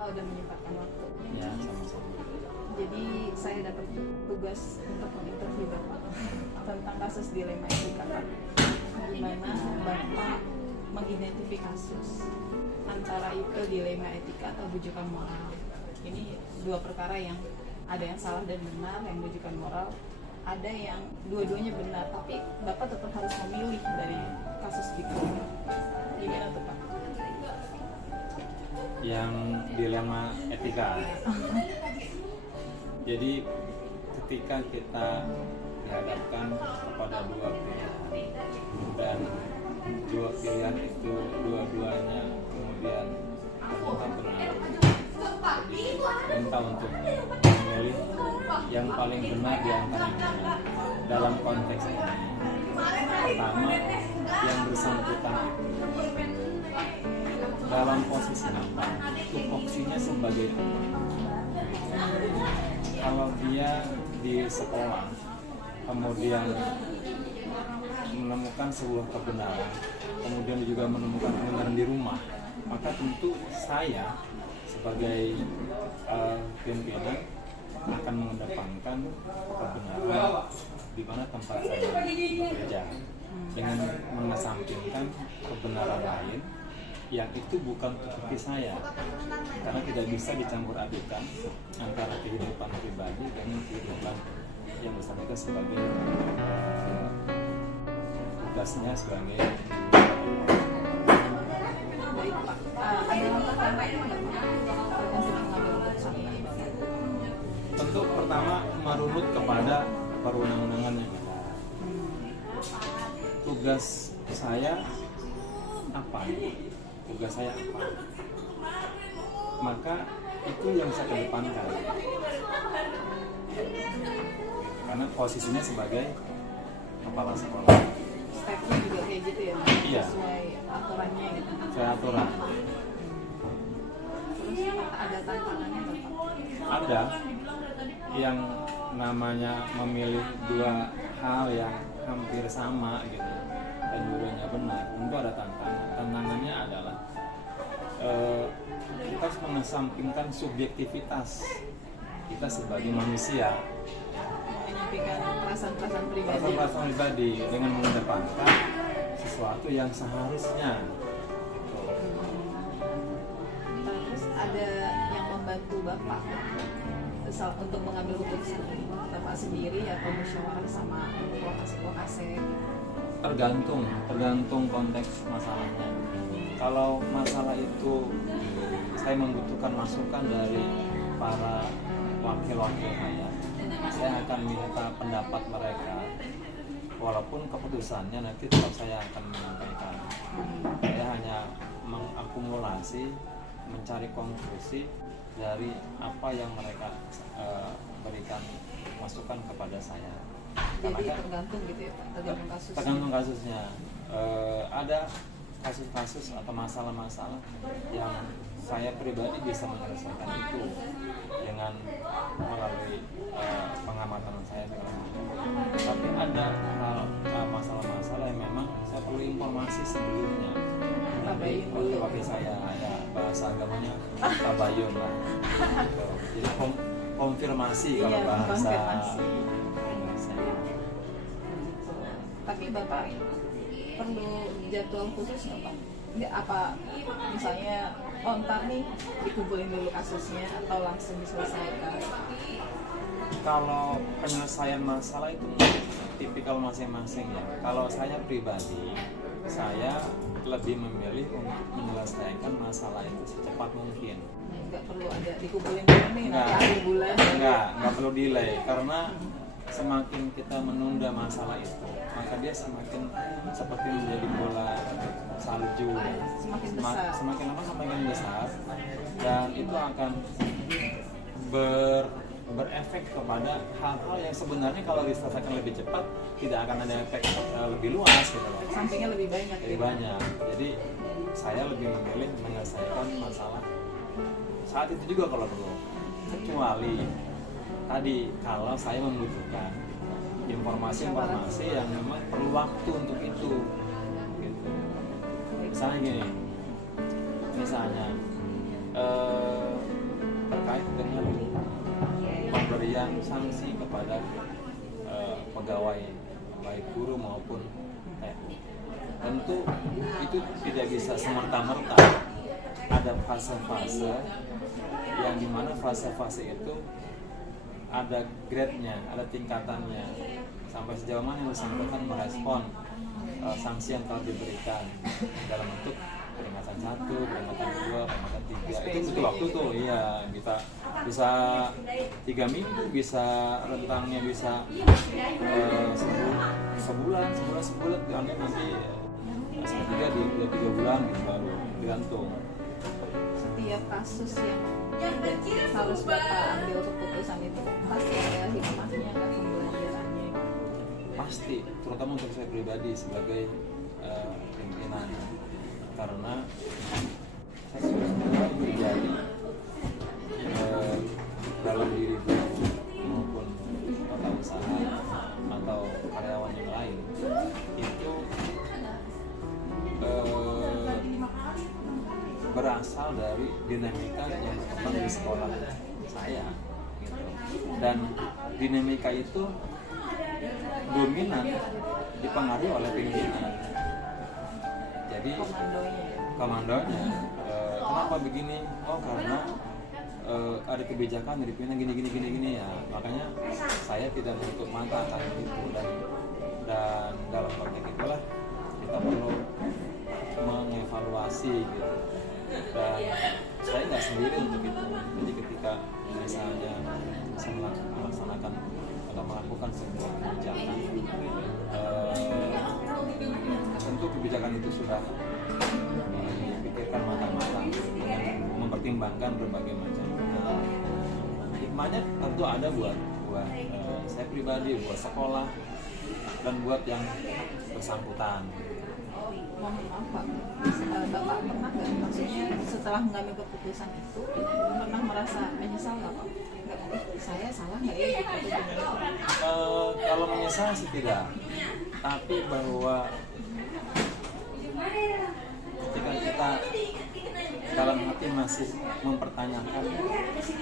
Udah menyempatkan waktu. Ya, sama-sama. Jadi saya dapat tugas untuk menginterview Bapak tentang kasus dilema etika, Pak. Gimana Bapak mengidentifikasi kasus antara itu dilema etika atau bujukan moral. Ini dua perkara yang ada yang salah dan benar, yang bujukan moral, ada yang dua-duanya benar, tapi Bapak tetap harus memilih dari kasus itu. Gimana tuh, Pak? Yang dilema etika. Jadi ketika kita dihadapkan kepada dua pilihan dan dua pilihan itu dua-duanya kemudian ternyata benar, minta untuk memilih yang paling benar di antaranya. Dalam konteks ini, pertama yang bersangkutan dalam posisi apa, tupoksinya sebagai apa. Kalau dia di sekolah kemudian menemukan sebuah kebenaran, kemudian juga menemukan kebenaran di rumah, maka tentu saya sebagai pimpinan akan mengedepankan kebenaran di mana tempat saya bekerja dengan mengesampingkan kebenaran lain yang itu bukan tupoksi saya, karena tidak bisa dicampur adukan antara kehidupan pribadi dengan kehidupan yang bersangkutan sebagai tugasnya sebagai Baik, Pak. Ada langkah lain untuk mengambil keputusan ini? tentu pertama merunut kepada perundang-undangan yang ada. Tugas saya apa? Tugas saya apa? Maka itu yang saya kedepankan. Karena posisinya sebagai kepala sekolah. Stepnya juga kayak gitu ya? Iya. Sesuai aturannya gitu. Saya aturan. Terus ada tantangannya nggak, Pak? Ada yang namanya memilih dua hal yang hampir sama gitu dan dua-duanya benar, tentu ada tantangan. Tantangannya adalah kita harus mengesampingkan subjektivitas kita sebagai manusia, Menyampaikan perasaan-perasaan pribadi. perasaan pribadi dengan mengedepankan sesuatu yang seharusnya. Terus ada yang membantu Bapak untuk mengambil keputusan ini? Bapak sendiri atau musyawarah sama lokasi-lokasi? Tergantung konteks masalahnya. Kalau masalah itu saya membutuhkan masukan dari para wakil-wakil saya akan minta pendapat mereka, walaupun keputusannya nanti tetap saya akan menyampaikan. Saya hanya mengakumulasi, mencari konklusi dari apa yang mereka berikan masukan kepada saya. Jadi tergantung gitu ya, Pak? Tergantung kasusnya. Tergantung kasusnya. Ada kasus-kasus atau masalah-masalah yang saya pribadi bisa menyelesaikan itu dengan melalui pengamatan saya segala macam. Tapi ada masalah-masalah yang memang saya perlu informasi sebelumnya dari wakil saya, ya bahasa agamanya tabayun lah. Gitu. Jadi konfirmasi kalau Iya, bahasa. konfirmasi. Tapi Bapak perlu jadwal khusus nggak, Pak? Nggak, apa misalnya ntar nih dikumpulin dulu kasusnya atau langsung diselesaikan? Kalau penyelesaian masalah itu tipikal masing-masing ya. Kalau saya pribadi, saya lebih memilih untuk menyelesaikan masalah itu secepat mungkin. Nggak perlu ada dikumpulin dulu nih nanti akhir bulan. Nggak perlu delay, karena semakin kita menunda masalah itu, maka dia semakin seperti menjadi bola salju. Semakin besar. Semakin lama semakin besar, dan itu akan berefek kepada hal-hal yang sebenarnya kalau diselesaikan lebih cepat tidak akan ada efek lebih luas gitu loh. Sampingnya lebih banyak. Lebih banyak. Jadi saya lebih memilih menyelesaikan masalah saat itu juga kalau perlu. Kecuali tadi kalau saya membutuhkan informasi-informasi yang memang perlu waktu untuk itu. Gitu. Misalnya gini, terkait dengan pemberian sanksi kepada pegawai baik guru maupun TU. Tentu itu tidak bisa semerta-merta, ada fase-fase yang dimana fase-fase itu ada grade-nya, ada tingkatannya, sampai sejauh mana yang bersangkutan merespon sanksi yang telah diberikan dalam bentuk peringatan 1, peringatan 2, peringatan 3. Itu butuh waktu tuh, iya, bisa 3 minggu, bisa rentangnya bisa sebulan, nanti sepertiga di 3 bulan gitu, baru digantung. Setiap kasus yang harus Bapak ambil keputusan itu pasti ada hikmahnya, kan, pembelajarannya. Pasti, terutama untuk saya pribadi sebagai pimpinan, karena saya sudah terjadi dalam diri guru maupun tata usaha atau karyawan yang lain itu berasal dari dinamika yang berkembang di sekolah saya gitu. Dan dinamika itu dominan dipengaruhi oleh pimpinan. Jadi komandonya kenapa begini? Oh, karena ada kebijakan dari pimpinan gini ya. Makanya saya tidak menutup mata akan itu, dan dalam konteks itulah kita perlu mengevaluasi gitu. Dan saya nggak sendiri untuk itu. Jadi ketika misalnya saya melaksanakan atau melakukan sebuah kebijakan, tentu kebijakan itu sudah dipikirkan matang-matang dengan mempertimbangkan berbagai macam hikmahnya. Tentu ada buat saya pribadi, buat sekolah, dan buat yang bersangkutan. Mohon maaf Pak, Bapak pernah nggak, maksudnya setelah mengambil keputusan itu pernah merasa menyesal nggak Pak? Saya salah nggak ya gitu atau gimana? Kalau menyesal sih tidak, tapi bahwa ketika kita dalam hati masih mempertanyakan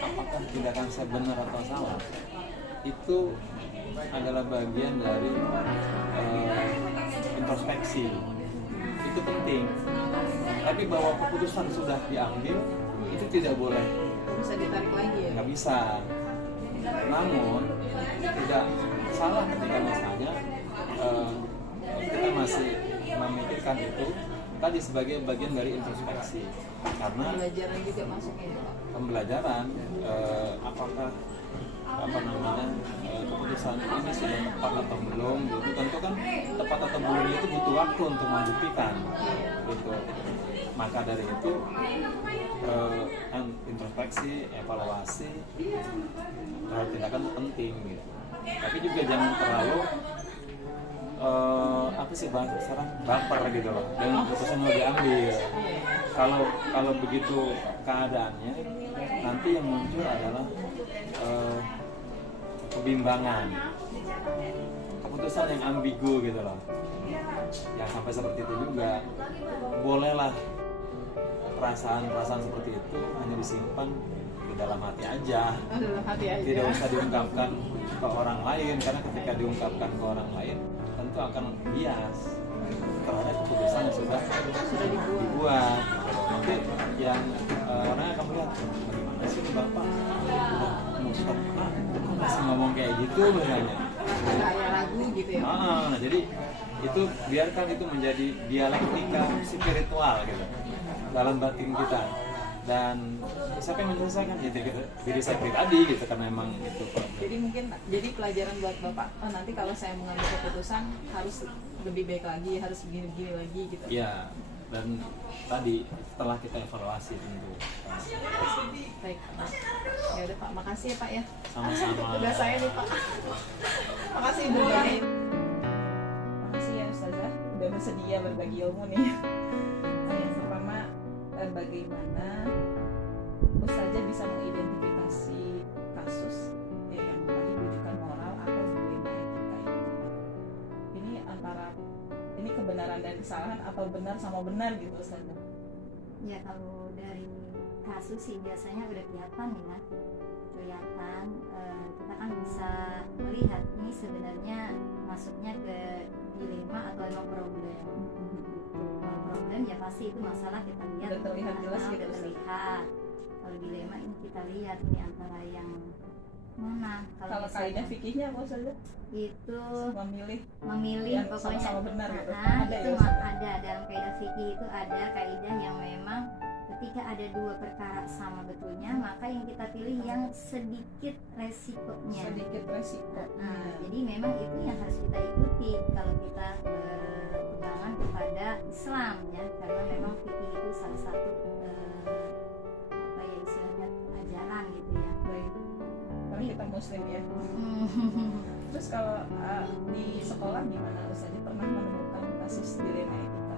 apakah tindakan saya benar atau salah, itu adalah bagian dari introspeksi. Itu penting. Tapi bahwa keputusan sudah diambil itu tidak boleh Bisa ditarik lagi ya? nggak bisa. Namun tidak salah ketika misalnya kita masih memikirkan itu tadi sebagai bagian dari introspeksi, karena Pembelajaran juga masuknya ya Pak? pembelajaran apakah keputusan ini sudah tepat atau belum gitu. Tentu kan tepat atau belum itu butuh waktu untuk membuktikan gitu. Maka dari itu introspeksi, evaluasi terhadap tindakan itu penting gitu. Tapi juga jangan terlalu apa sih bahasa sekarang, baper gitu loh dengan keputusan mau diambil. Kalau begitu keadaannya, nanti yang muncul adalah kebimbangan, keputusan yang ambigu gitu loh. Ya sampai seperti itu juga. Bolehlah perasaan seperti itu hanya disimpan di dalam hati aja. Dalam hati aja. Tidak usah diungkapkan ke orang lain, karena ketika diungkapkan ke orang lain tentu akan bias terhadap keputusan yang sudah dibuat. Nanti yang orang akan melihat bagaimana sih ini Bapak udah musnah masih ngomong kayak gitu misalnya. Kayak ragu gitu ya? Nah jadi itu biarkan itu menjadi dialektika spiritual gitu dalam batin kita. Dan siapa yang menyelesaikan? Ya diri saya pribadi gitu, karena emang itu Jadi mungkin pelajaran buat Bapak, nanti kalau saya mengambil keputusan harus lebih baik lagi, harus begini-begini lagi gitu. ya. Dan tadi setelah kita evaluasi tentu. Baik Pak. Ya udah Pak, makasih ya Pak ya. Sama-sama. Udah saya nih Pak. Makasih Ibu Bani. Makasih ya Ustazah udah bersedia berbagi ilmu nih. Nah, yang pertama, bagaimana Ustazah bisa mengidentifikasi kasus ya, yang tadi rujukan moral atau dilema etika itu. Ini antara ini kebenaran dan kesalahan atau benar sama benar gitu Ustazah. Ya, kalau dari kasus sih biasanya udah kelihatan ya, kita kan bisa melihat ini sebenarnya masuknya ke dilema atau emang problem. Kalau problem ya pasti itu masalah kita lihat Udah terlihat jelas gitu, udah Ustaz. terlihat. Kalau dilema ini kita lihat ini antara yang mana. Kalau misalnya kaidah fikihnya apa saja? itu Memilih yang pokoknya sama-sama benar gitu. ada Ada itu ya, Ustaz? ada dalam kaidah fikih itu ada kaidah yang memang ketika ada dua perkara sama betulnya maka yang kita pilih yang sedikit resikonya. Sedikit resiko. Jadi memang itu yang harus kita ikuti kalau kita berpegangan kepada Islam ya, karena memang fikih itu salah satu apa ya istilahnya ajaran gitu ya. Baik. Karena kita muslim ya. Hmm. Terus kalau di sekolah gimana Ustaz? Pernah menemukan kasus dilema etika?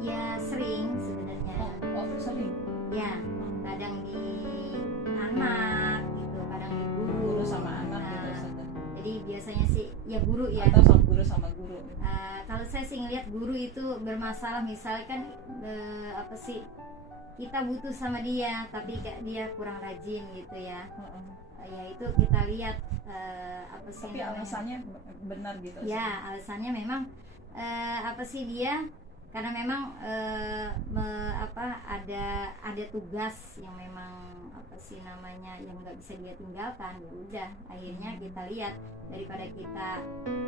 Ya sering sebenarnya. Oh sering. Ya kadang di anak gitu, kadang di guru. Guru sama anak gitu Nah, Ustaz. jadi biasanya sih ya guru ya. Atau sama guru sama guru. Kalau saya sih ngeliat guru itu bermasalah, misalkan apa sih kita butuh sama dia tapi kayak dia kurang rajin gitu ya. Ya itu kita lihat apa sih Tapi namanya. alasannya benar gitu. Ya alasannya memang apa sih dia karena memang ada tugas yang memang apa sih namanya yang nggak bisa dia tinggalkan. Ya udah akhirnya kita lihat daripada kita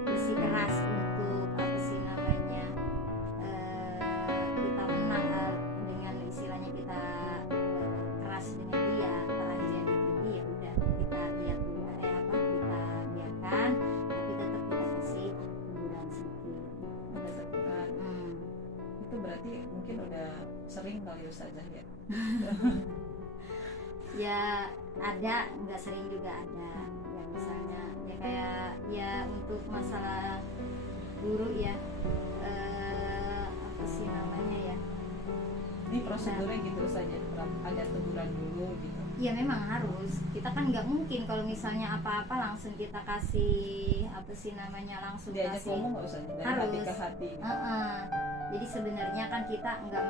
bersikeras untuk apa sih namanya kita menang dengan istilahnya kita keras dengan dia akhirnya dia pergi, ya udah kita lihat dulu kita biarkan tapi tetap kita kasih hiburan sedikit. Ada teguran. Itu berarti mungkin udah sering kali Ustazah ya. Ya ada, nggak sering juga ada ya, misalnya ya kayak ya untuk masalah guru ya apa sih namanya ya, Ini prosedurnya gitu saja, ada teguran dulu gitu. ya memang harus, kita kan nggak mungkin kalau misalnya apa-apa langsung kita kasih apa sih namanya langsung Diajak kasih. ngomong nggak usah dari Harus. hati ke hati. Jadi sebenarnya kan kita nggak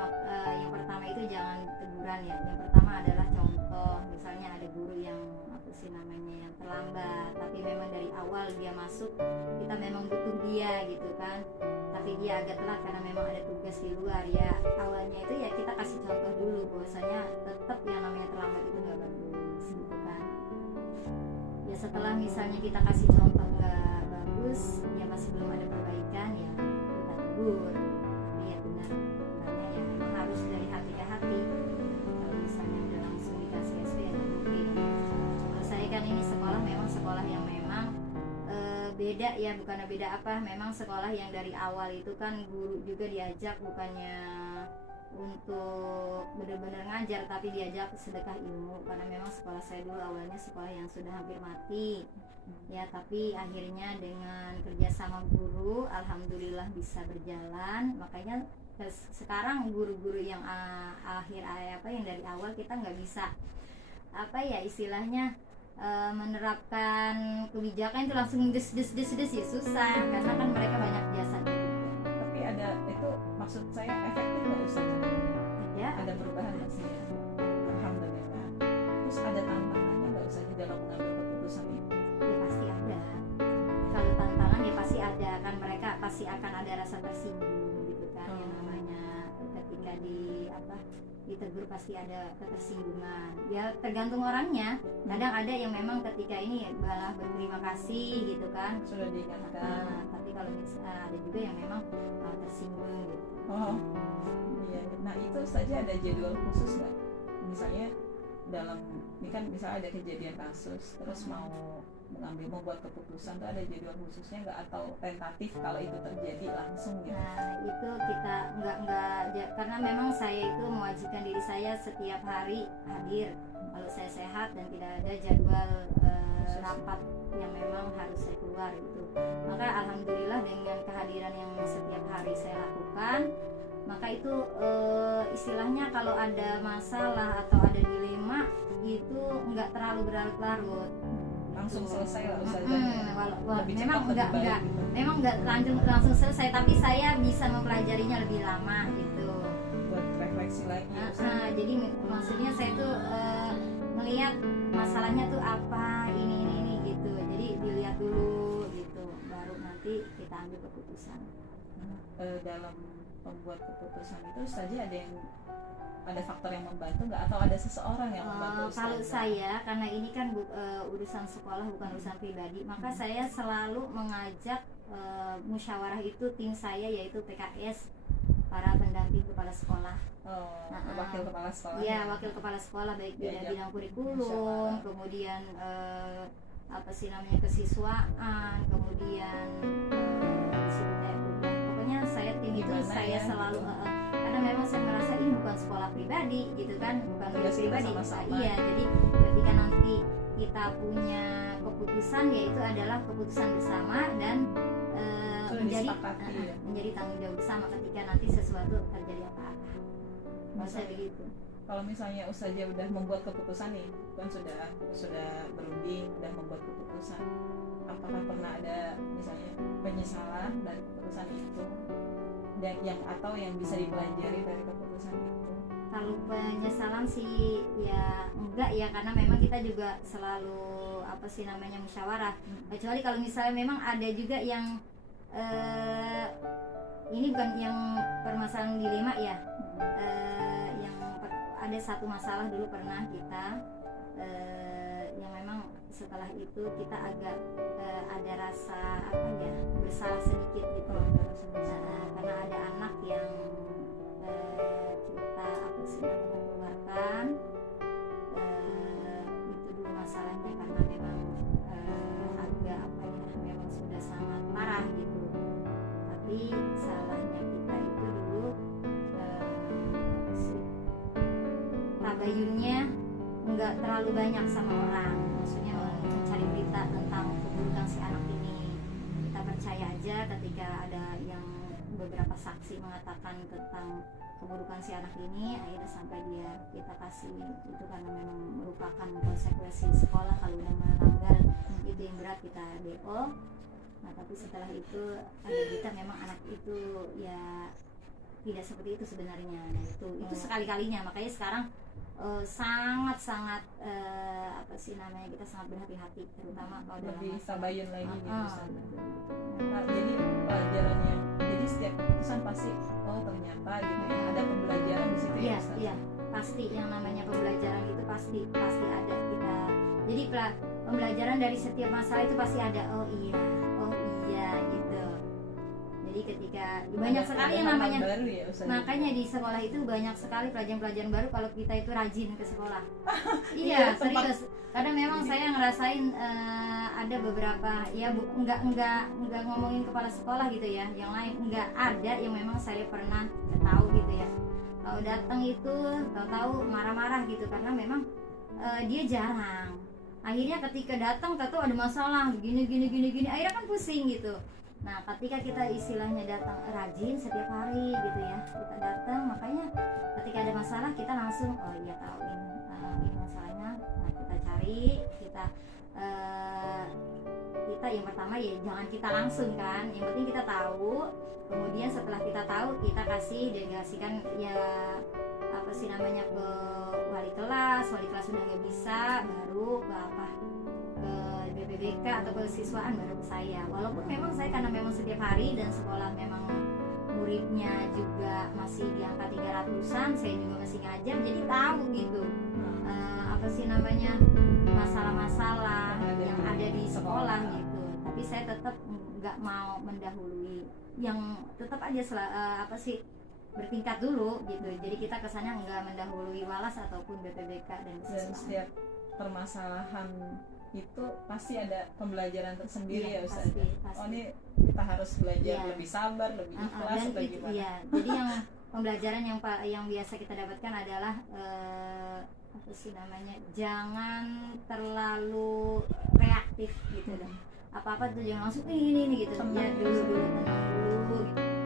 yang pertama itu jangan teguran ya. Yang pertama adalah contoh, misalnya ada guru yang apa sih namanya yang terlambat, tapi memang dari awal dia masuk kita memang butuh dia gitu kan. Tapi dia agak telat karena memang ada tugas di luar ya. Awalnya itu ya kita kasih contoh dulu bahwasanya tetap yang namanya terlambat itu nggak bagus gitu kan. Ya setelah misalnya kita kasih contoh nggak bagus, ya masih belum ada perbaikan ya kita tegur. Tapi ya benarnya ya emang harus dari hati ke hati. Kalau misalnya udah langsung dikasih SP ya nggak mungkin. Kalau saya kan ini sekolah memang sekolah yang memang beda ya, bukan beda apa, memang sekolah yang dari awal itu kan guru juga diajak bukannya untuk benar-benar ngajar tapi diajak sedekah ilmu, karena memang sekolah saya dulu awalnya sekolah yang sudah hampir mati ya, tapi akhirnya dengan kerjasama guru alhamdulillah bisa berjalan. Makanya sekarang guru-guru yang yang dari awal kita nggak bisa apa ya istilahnya menerapkan kebijakan itu langsung des ya susah, karena kan mereka banyak jasa juga. Tapi ada itu maksud saya efektif nggak Ustaz? Ada perubahan nggak sih? Alhamdulillah. Terus ada tantangannya nggak Ustaz dalam mengambil keputusan itu? Ya pasti ada. Kalau tantangan ya pasti ada kan, mereka pasti akan ada rasa tersinggung gitu kan. Yang namanya ketika ditegur pasti ada ketersinggungan. Ya tergantung orangnya. Kadang ada yang memang ketika ini malah berterima kasih gitu kan. Sudah diingatkan. Tapi kalau ada juga yang memang tersinggung gitu. Oh, iya. Nah itu saja ada jadwal khusus nggak? Misalnya dalam ini kan misalnya ada kejadian kasus, terus mau membuat keputusan tuh ada jadwal khususnya nggak, atau tentatif kalau itu terjadi langsung gitu? Nah itu kita nggak karena memang saya itu mewajibkan diri saya setiap hari hadir kalau saya sehat dan tidak ada jadwal rapat yang memang harus saya keluar gitu. Maka alhamdulillah dengan kehadiran yang setiap hari saya lakukan, maka itu istilahnya kalau ada masalah atau ada dilema itu nggak terlalu berlarut-larut, Langsung selesai lah Ustaz. Memang nggak langsung selesai, tapi saya bisa mempelajarinya lebih lama gitu. Buat refleksi koreksi lagi. Jadi maksudnya saya tuh melihat masalahnya tuh apa, ini gitu. Jadi dilihat dulu gitu, baru nanti kita ambil keputusan. Dalam membuat keputusan itu saja ada faktor yang membantu nggak, atau ada seseorang yang membantu? Kalau saya, karena ini kan urusan sekolah bukan urusan pribadi, maka saya selalu mengajak musyawarah itu tim saya, yaitu PKS, para pendamping kepala sekolah. Wakil kepala sekolah. Iya, wakil kepala sekolah, baik di bidang kurikulum, kemudian kesiswaan, kemudian pokoknya saya tim itu saya selalu karena memang saya merasa ini bukan sekolah pribadi gitu kan, bukan milik pribadi. Iya, jadi ketika nanti kita punya keputusan, yaitu adalah keputusan bersama dan menjadi tanggung jawab bersama ketika nanti sesuatu terjadi apa-apa. Masa begitu. Kalau misalnya saja udah membuat keputusan nih, kan sudah berunding, udah membuat keputusan, apakah pernah ada misalnya penyesalan dari keputusan itu, dan yang bisa dipelajari dari keputusan itu? Kalau penyesalan sih ya enggak ya, karena memang kita juga selalu musyawarah. Kecuali kalau misalnya memang ada juga yang ini bukan yang permasalahan dilema ya, yang ada satu masalah dulu pernah kita yang memang setelah itu kita agak ada rasa bersalah sedikit gitu, karena ada anak yang kita keluarkan. Itu dulu masalahnya, karena memang agak memang sudah sangat parah gitu. Tapi salahnya kita itu dulu tabayunnya nggak terlalu banyak sama orang, maksudnya mencari berita tentang keburukan si anak ini. Kita percaya aja ketika ada yang beberapa saksi mengatakan tentang keburukan si anak ini, akhirnya sampai kita kasih itu, karena memang merupakan konsekuensi sekolah kalau udah melanggar itu yang berat, kita DO. Nah, tapi setelah itu ada berita memang anak itu ya tidak seperti itu sebenarnya. Nah, itu sekali-kalinya, makanya sekarang sangat kita sangat berhati-hati, terutama kalau lebih tabayun lagi gitu. Nah, jadi pelajarannya, jadi setiap keputusan pasti ternyata gitu ya, ada pembelajaran di situ. Iya, pasti yang namanya pembelajaran itu pasti ada kita. Jadi pembelajaran dari setiap masalah itu pasti ada. Oh iya gitu. Jadi ketika banyak sekali yang namanya baru ya, makanya di sekolah itu banyak sekali pelajaran-pelajaran baru kalau kita itu rajin ke sekolah. Iya, serius. Karena memang saya ngerasain ada beberapa ya enggak ngomongin kepala sekolah gitu ya, yang lain enggak ada yang memang saya pernah tahu gitu ya. Kalau datang itu tahu marah-marah gitu, karena memang dia jarang. Akhirnya ketika datang tahu ada masalah gini, akhirnya kan pusing gitu. Nah, ketika kita istilahnya datang rajin setiap hari gitu ya, kita datang, makanya ketika ada masalah kita langsung tahu ini masalahnya. Nah, kita cari, kita yang pertama ya jangan kita langsung kan, yang penting kita tahu. Kemudian setelah kita tahu, kita delegasikan ya ke wali kelas sudah nggak bisa, baru ke BPBK atau kesiswaan, baru ke saya. Walaupun memang saya karena memang setiap hari dan sekolah memang muridnya juga masih di angka 300-an, saya juga masih ngajar, jadi tahu gitu masalah-masalah yang ada di sekolah gitu. Tapi saya tetap nggak mau mendahului, yang tetap aja bertingkat dulu gitu. Jadi kita kesannya nggak mendahului walas ataupun BPBK dan kesiswaan. Dan setiap permasalahan itu pasti ada pembelajaran tersendiri ya Ustaz. Pasti. Ini kita harus belajar lebih sabar, lebih ikhlas atau gimana? Iya. Jadi yang pembelajaran yang biasa kita dapatkan adalah jangan terlalu reaktif gitu. Apa-apa tuh jangan langsung ini gitu. Ya dulu tenang dulu gitu.